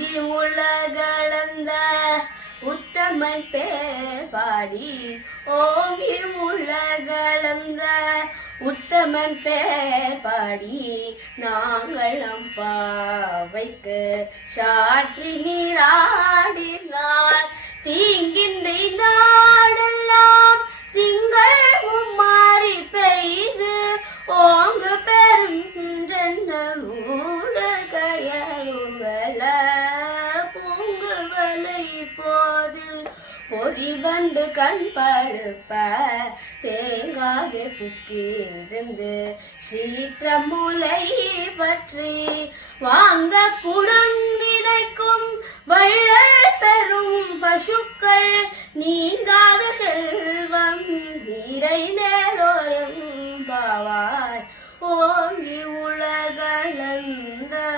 ஓங்கி உலகளந்த உத்தமன் பேர் பாடி ஓங்கி உலகளந்த உத்தமன் பேர் பாடி நாங்கள் நம் பாவைக்கு சாற்றி நீராடினார் தீங்கின்றி நாடெல்லாம் திங்கள் மாறி பெய்து ஓங்கு பெரும் கயலுங்கள பூங்குவலை போதில் பொறி வந்து கண் படுப்ப தேங்காது புக்கிருந்து சீற்றமுலை பற்றி வாங்க குடம் நினைக்கும் வள்ளல் பெரும் பசுக்கள் நீங்காத செல்வம் நிறைந்த